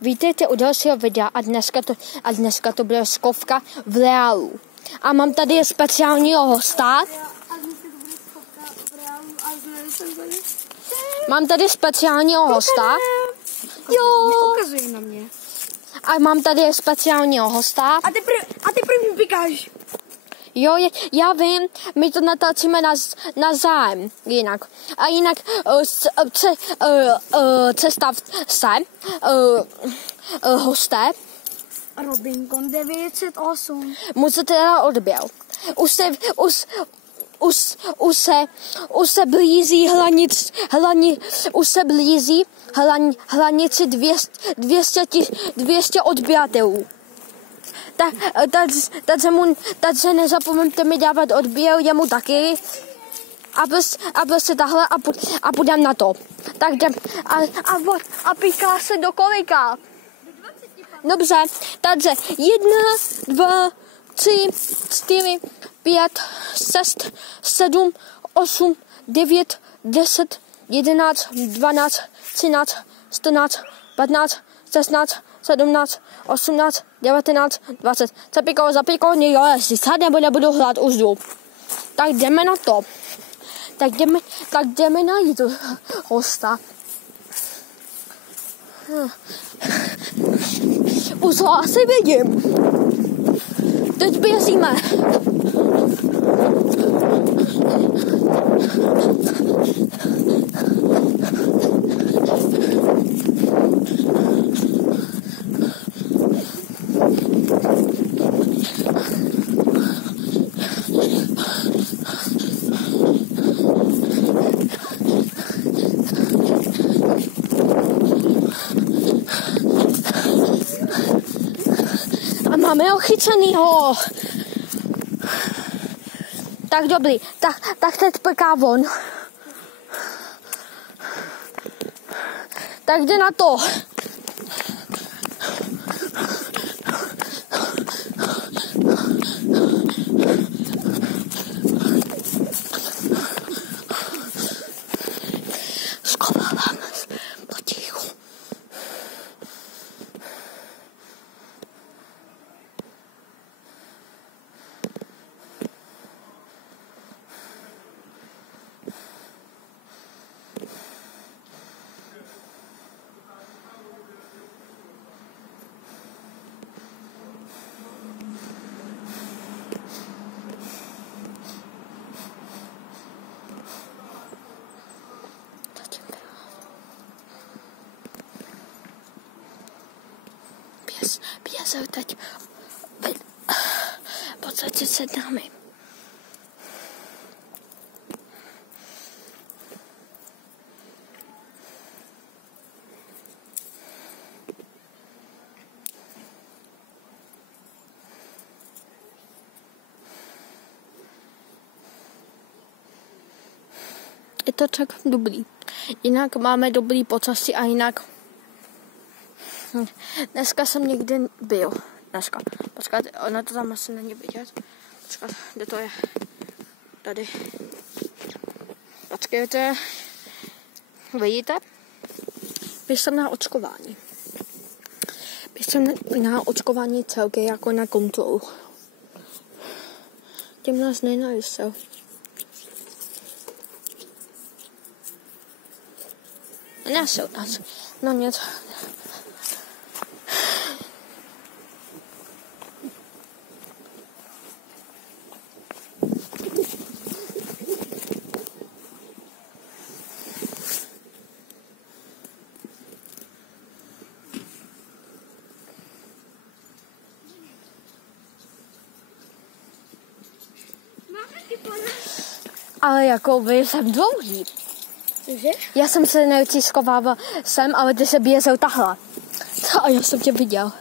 Vítejte u dalšího videa a dneska to bude skovka v reálu. A mám tady speciálního hosta. Mám tady speciálního hosta. Jo. Ukazuje na mě. A mám tady speciálního hosta. A ty první pikáš. Jo, já vím, my to natáčíme na zájem jinak. A jinak představ se hosté. Robinkon 908. Můj se teda odbil. Už se blízí hranici 200 odběratelů. Takže nezapomeňte mi dávat odběr, jemu taky. A prostě tahle a půjdem na to. Tak jdem. A píká se do kolika? Dobře, takže 1, 2, 3, 4, 5, 6, 7, 8, 9, 10, 11, 12, 13, 14, 15, 16, 17, 18, 19, 20. Zapíkal, jo, jestli sad nebo nebudu hrát už jdu. Tak jdeme na to. Tak jdeme najít hosta. Už ho asi vidím. Teď běžíme. A máme ho chycenýho. Tak dobrý, tak teď peká von. Tak jde na to. Schováváme se potichu. Běžel teď. Pojď se před námi. Je to tak dobrý. Jinak máme dobrý počasí a jinak dneska jsem někde byl. Počkat, ona to tam asi není vidět. Počkat, kde to je? Tady. Počkejte. Vidíte? Byl jsem na očkování. Byl jsem na očkování celkem jako na kontrolu. Těm nás nenajistel. Nesou nás. No nic. Ale jako vy jsem dlouhý. Cože? Já jsem se neuciskoval sem, ale ty se běžel tahle. A já jsem tě viděl.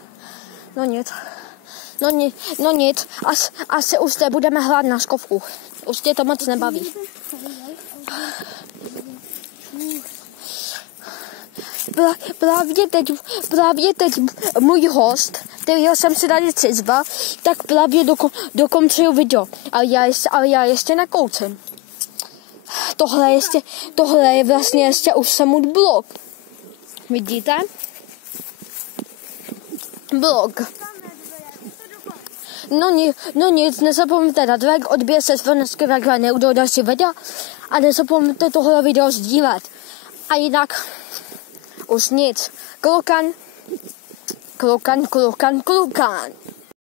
No nic. Asi už zde budeme hrát na skovku. Už tě to moc nebaví. Právě teď můj host, kterýho jsem si tady přizval, tak právě dokončil video. Ale já ještě nekoucím. Tohle je vlastně ještě už samotný blok. Vidíte? blog. No nic, nezapomeňte dát like, odběr se dneska takhle neudou další videa a nezapomeňte tohle video sdílet. A jinak už nic. Klokan.